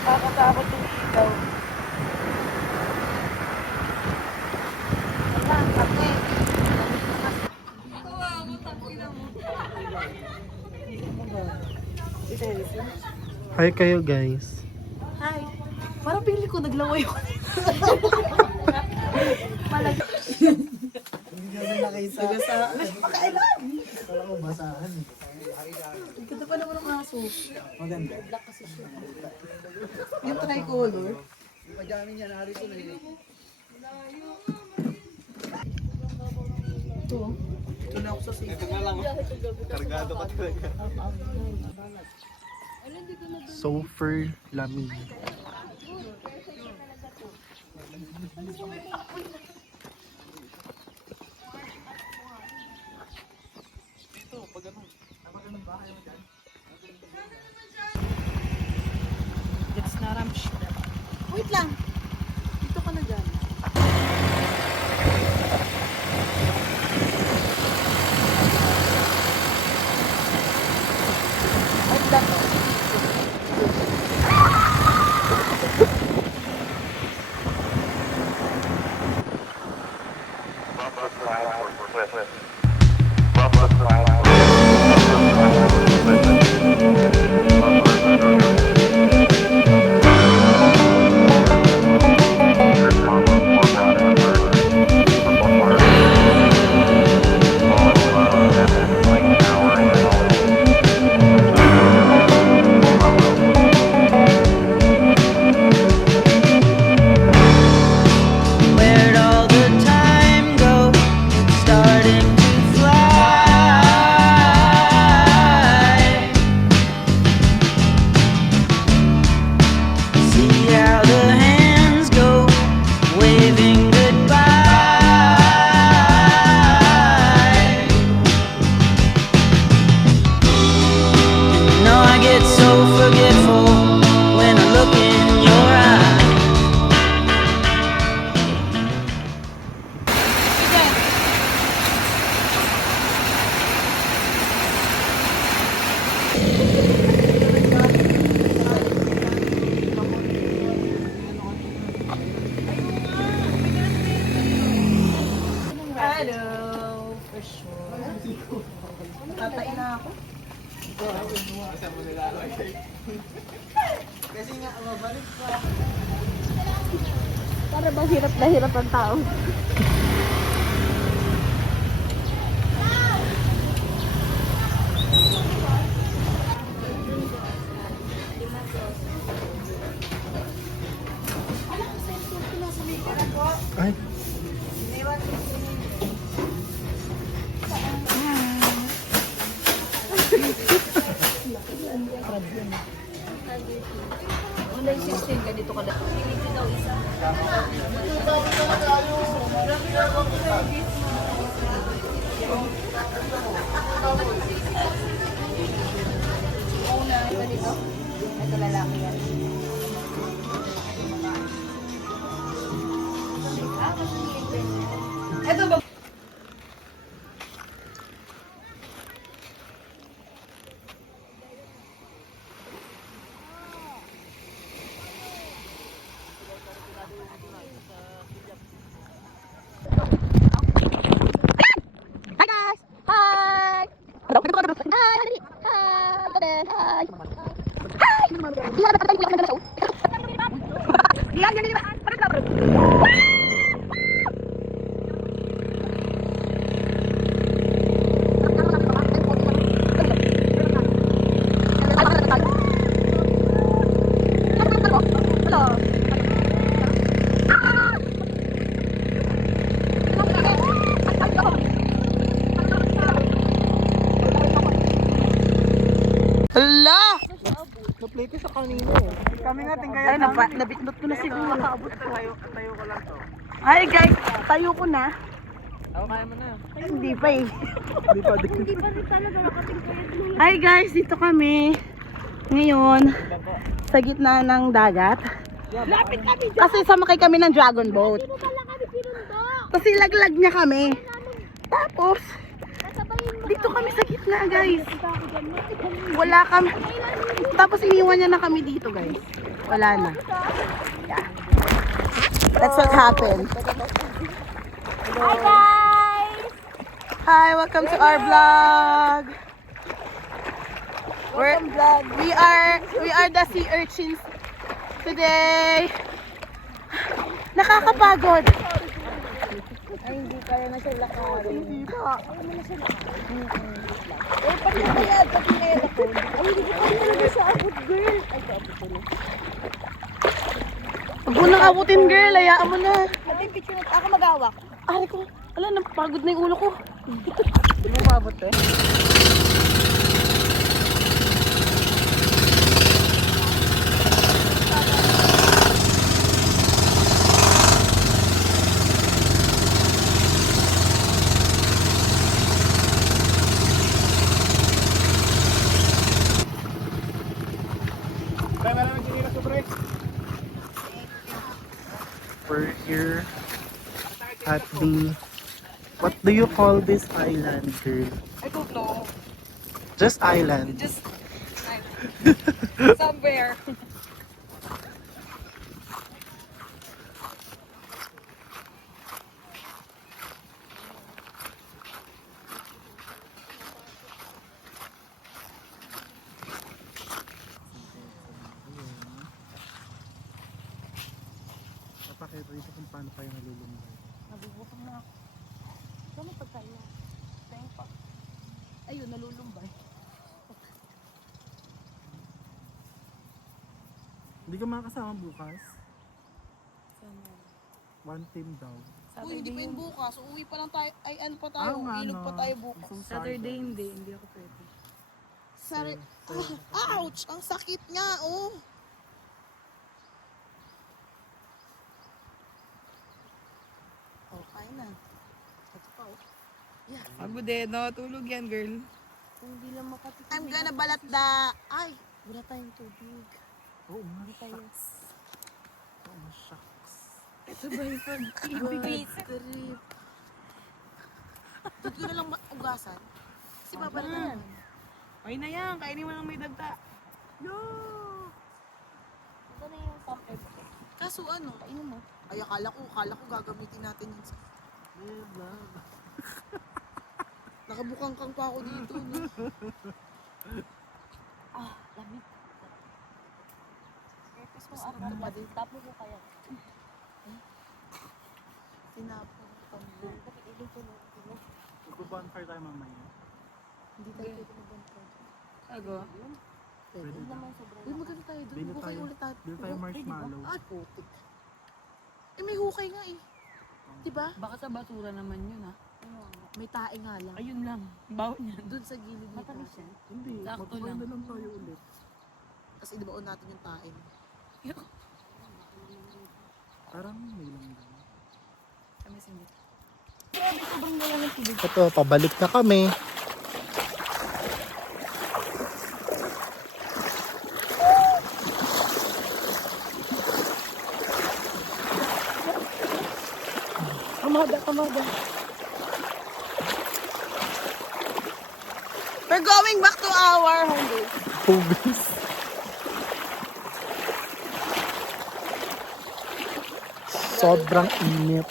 Nakakatakot yung ilaw. Wala, kape. Hi kayo guys. Hi. Parang pili ko naglaway ko. Malag. Hindi kami nakita. Pakailan. Wala ko basahan. Ganda pa naman ang aso. Maganda. Black kasi siya. Yung tricolor. Pajami niya narito na yun. Ito. Ito na ako sa safe. Ito na lang. Kargado ka talaga. Sofer Lamig. Dito, pag ano? Dapat anong bahay mo dyan? It's not Wait lang. Dito ka na dyan. Wait lang. Where'd all the time go? It's starting to fly. See how the hands go, waving goodbye. You know I get so forgetful when I look in your eyes. Hello. For sure. Tatay na ako. Kasi nga, mabalik pa. Para bang hirap na hirap ang tao. Ay, Online 16, ganito ka lang. Una, iba dito. Ito lalaki yan. Ito ba? Hi guys! Hi! Hello? Hi! Hi! Hi! Hi! Di na dapat tayo ng show. Diyan, diyan, diyan. Hala! na-plate sa kanino. Kami nga, tingkaya Ay, nabitnot ko na siguro. Makaabot ko. Tayo ko lang to. Hi guys, tayo ko na. Ako, kaya mo na. Hindi pa eh. Hindi pa din. Hi guys, dito kami. Ngayon, sa gitna ng dagat. Lapit kami dyan! Kasi samakay kami ng dragon boat. Hindi mo pala kami pinundo! Kasi laglag niya kami. Tapos, Kasabayin mo Dito kami sa gitna, guys. Wala kami. Tapos iniwan niya na kami dito, guys. Wala na. Yeah. That's what happened. Hi guys! Hi, welcome to our vlog. We are the sea urchins today. Nakakapagod. Ay, hindi kaya na siya lakarin. Hindi pa. Eh, pag nabayad, pag pinela ko. Ay, hindi ko kaya na siya abot, girl. Ay, ito abot ko na. Huwag mo nang abutin, girl. Hayaan mo na. Ate, yung picture na ako mag-awak. Ari ko. Ala, napagod na yung ulo ko. Hindi mo maabot eh. We're here at the, what do you call this island, girl? I don't know. Just island. Just somewhere. Napakita dito kung paano kayo nalulungkot. Nabubukan na ako. Saan pagkain? Thank pa. Ayun, nalulumbay. Hindi ka makakasama bukas? One team daw. Uy, hindi pa yung bukas. Uuwi pa lang tayo. Ay, ano pa tayo? nga, Ilog no. pa tayo bukas. So sorry, guys. Hindi ako pwede. Sorry. Ouch! Ang sakit nga, oh! Okay na. Ito pa, oh. Yeah. Pagod eh, no? Tulog yan, girl. Kung di lang makatitig. I'm gonna balat the... Ay! Wala tayong tubig. Oo nga, Hindi tayo. shucks. Oo nga, shucks. Ito ba yung Bad trip. Dito ko na lang ugasan. Kasi babalat na naman. Okay na yan, kainin mo lang may dagta. No! Ito na yung tupper. Kaso ano? Kainin mo. Ay, akala ko gagamitin natin yun. Nakabukang-kang pa ako dito. No? Ah, lamig. Purpose mo Masarap ako. na pa din. Tapo ko kaya. Tinapon ko pa. Bakit ilog ko na? Mag-bonfire tayo mamaya. Hindi tayo pwede mag-bonfire. Ago? Pwede Hindi daw. naman sobrang. Uy, maganda tayo doon. Bili Hukay tayo. ulit tayo. Bili tayo marshmallow. Ay, putik. Eh, may hukay nga eh. Diba? Baka sa basura naman yun, ha? May tae nga lang. Ayun lang. Bawo niyan. Doon sa gilid may Matamis tae. yan. Hindi, Sakto mag-bonfire lang. na lang tayo ulit. Tapos idibaon natin yung tae. Parang may lang daw. Kami sindi. Ito, pabalik na kami. Kamada. We're going back to our home base. Hubis. Sobrang init.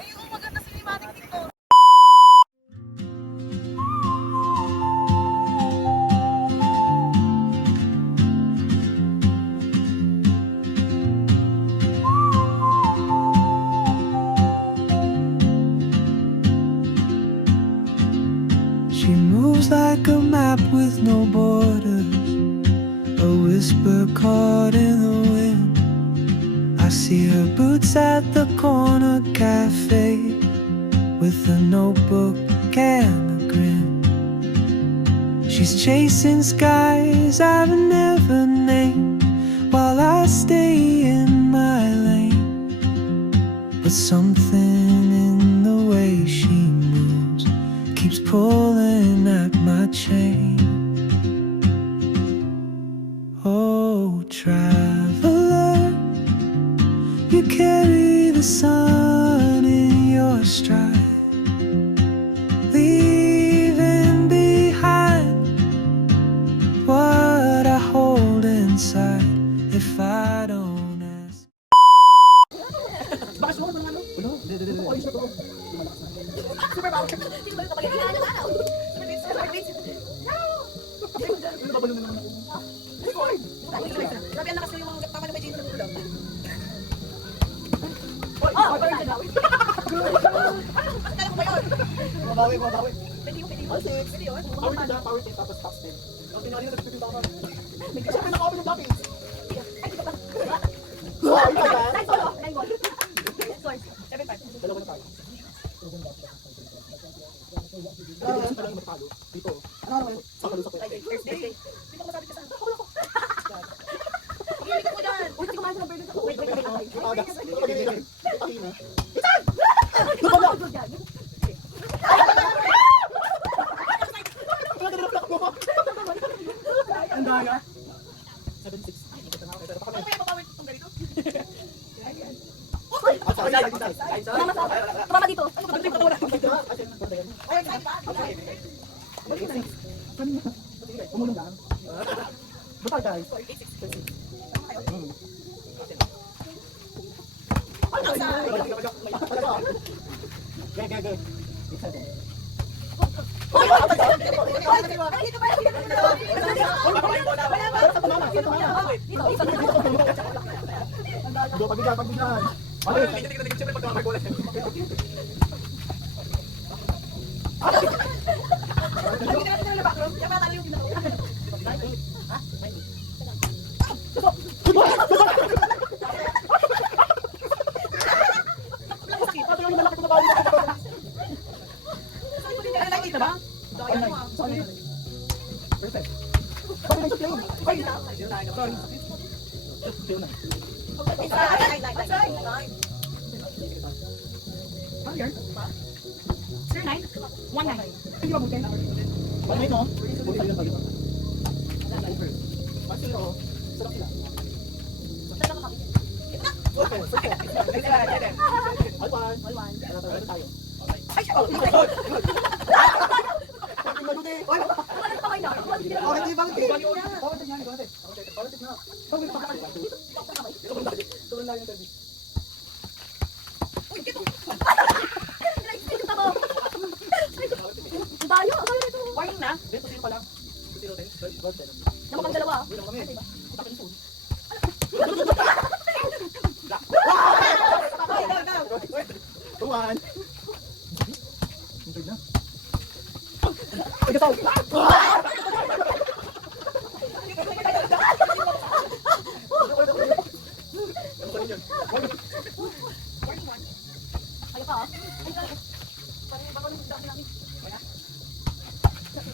Ayun, maganda cinematic dito. She moves like a map with no borders, a whisper caught in the wind. I see her boots at the corner cafe with a notebook and a grin. She's chasing skies I've never named while I stay in my lane. But something in the way she moves keeps pulling at my chain. Oh, traveler, you carry the sun in your stride, leaving behind what I hold inside if I don't ask. Tumama dito.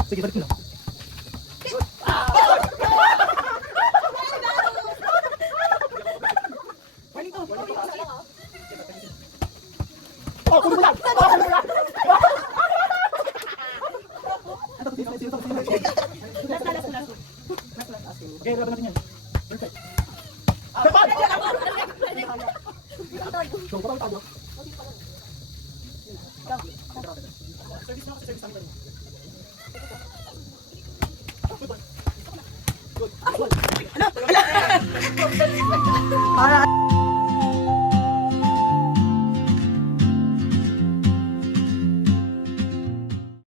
Sige, balik mo lang. Okay, grabe natin yan. Perfect. Go, kapag tayo. Service na ako sa service namin. Para